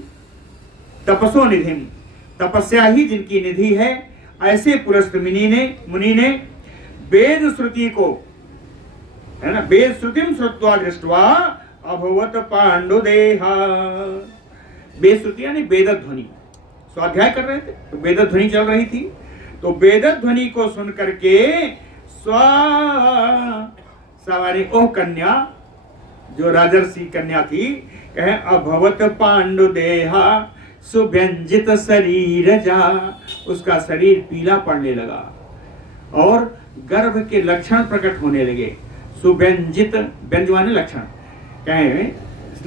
तपसो निधिम, तपस्या ही जिनकी निधि है, ऐसे पुलस्त मुनि ने वेद श्रुति को, है ना, वेद श्रुतिम श्रुत्वा दृष्ट्वा अभवत पांडुदेहा, वेद श्रुति यानी वेद ध्वनि, स्वाध्याय कर रहे थे तो वेद ध्वनि चल रही थी, तो वेद ध्वनि को सुन करके सवारी ओह कन्या, जो राजर्षि कन्या थी, कहे अभवत पांडुदेहा सुव्यंजित शरीर जा, उसका शरीर पीला पड़ने लगा और गर्भ के लक्षण प्रकट होने लगे। सुव्यंजित, व्यंज माने लक्षण, कहे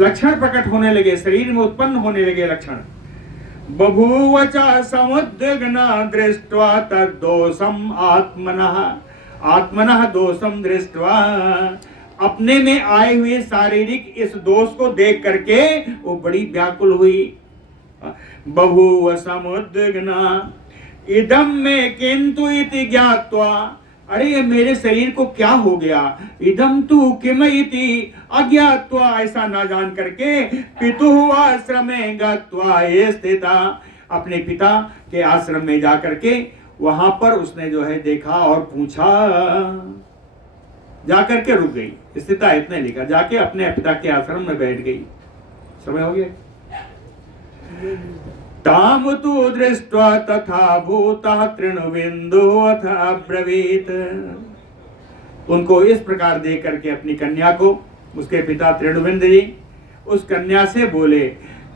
लक्षण प्रकट होने लगे, शरीर में उत्पन्न होने लगे लक्षण। बभूव च समुद्विग्ना दृष्ट्वा तद्दोषम आत्मनः, आत्मनः दोषम दृष्ट्वा, अपने में आए हुए शारीरिक इस दोष को देख करके वो बड़ी व्याकुल हुई। बभूव समुद्विग्ना इदम में किंतु इति ज्ञात्वा, अरे ये मेरे शरीर को क्या हो गया, इदम तू किम इति अज्ञात्वा, ऐसा ना जान करके पितु आश्रमे गत्वा ये स्थिता, अपने पिता के आश्रम में जा करके वहां पर उसने जो है देखा और पूछा, जाकर के रुक गई, स्थिता इतने लिखा, जाके अपने पिता के आश्रम में बैठ गई। समय हो गया। ताम तु दृष्ट्वा तथा भूतः तृणबिंदु अथ अब्रवीत, उनको इस प्रकार देख करके अपनी कन्या को, उसके पिता तृणबिंद जी उस कन्या से बोले,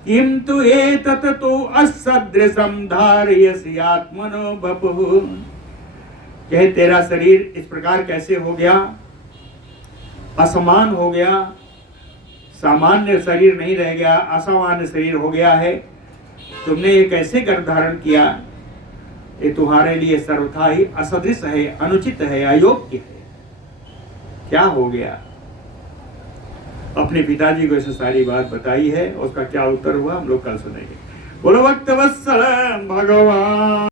किम तु एतत् तु असदृशं धारयसि आत्मनो बपुः, कहे तेरा शरीर इस प्रकार कैसे हो गया, असमान हो गया, सामान्य शरीर नहीं रह गया, असामान्य शरीर हो गया है, तुमने ये कैसे गर्भ धारण किया, ये तुम्हारे लिए सर्वथा ही असदृश है, अनुचित है, अयोग्य है, क्या हो गया। अपने पिताजी को ऐसे सारी बात बताई है, उसका क्या उत्तर हुआ हम लोग कल सुनेंगे। बोलो भक्त वत्सल